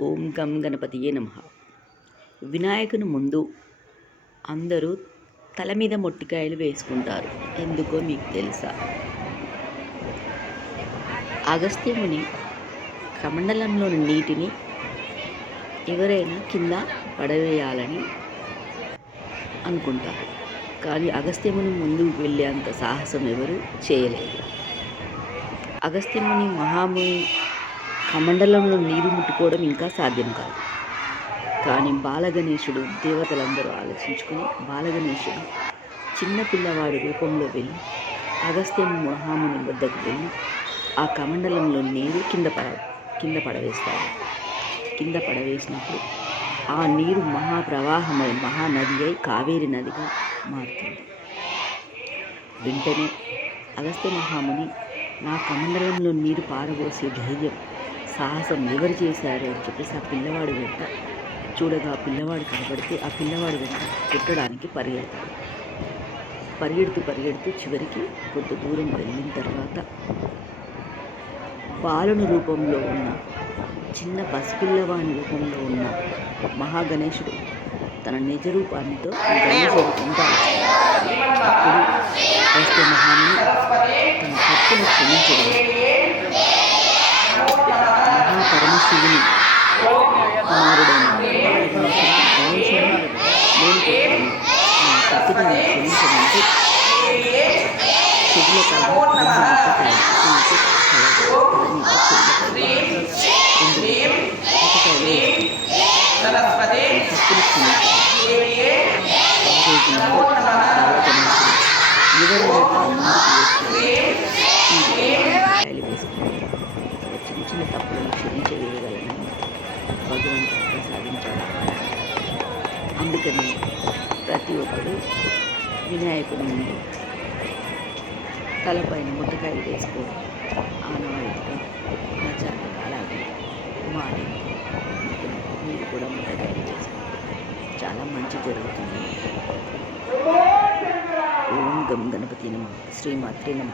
ఓం గం గణపతియే నమ. వినాయకుని ముందు అందరూ తల మీద మొట్టికాయలు వేసుకుంటారు. ఎందుకో మీకు తెలుసా? అగస్త్యముని కమండలంలోని నీటిని ఎవరైనా కింద పడవేయాలని అనుకుంటారు. కానీ అగస్త్యముని ముందుకు వెళ్ళే అంత సాహసం ఎవరు చేయలేదు. అగస్త్యముని మహాముని కమండలంలో నీరు ముట్టుకోవడం ఇంకా సాధ్యం కాదు. కానీ బాలగణేశుడు దేవతలందరూ ఆలోచించుకుని బాలగణేశుడు చిన్న పిల్లవాడి రూపంలో వెళ్ళి అగస్త్యం మహాముని వద్దకు వెళ్ళి ఆ కమండలంలో నీరు కింద పడ కింద పడవేస్తాడు. కింద పడవేసినప్పుడు ఆ నీరు మహాప్రవాహమై మహానది అయి కావేరి నదిగా మారుతుంది. వెంటనే అగస్త్య మహాముని నా కమండలంలో నీరు పారబోసే ధైర్యం సాహసం ఎవరు చేశారు అని చెప్పేసి ఆ పిల్లవాడు వెంట చూడగా ఆ పిల్లవాడు కనబడితే ఆ పిల్లవాడు వెంట పెట్టడానికి పరిగెడతాడు. పరిగెడుతూ పరిగెడుతూ చివరికి కొంత దూరం వెళ్ళిన తర్వాత బాలుని రూపంలో ఉన్న చిన్న పసిపిల్లవాని రూపంలో ఉన్న మహాగణేశుడు తన నిజ రూపాంతో గణేశుడు అప్పుడు వస్తే మహాముని మహాపరమశివుని కుమారుడైన బాలగణేశుడు గణేశుని నేను తప్పును క్షమించమంటే అందుకని ప్రతి ఒక్కరు వినాయకుడి ముందు తలపైన ముట్టకాయలు వేసుకోవడం ఆనవాయితీగా ఆచారం అలాగే మారి మీరు కూడా ముట్టకాయలు వేసుకోండి చాలా మంచి జరుగుతుంది. ఓం గం గణపతి నమ. శ్రీమాత్రి నమ.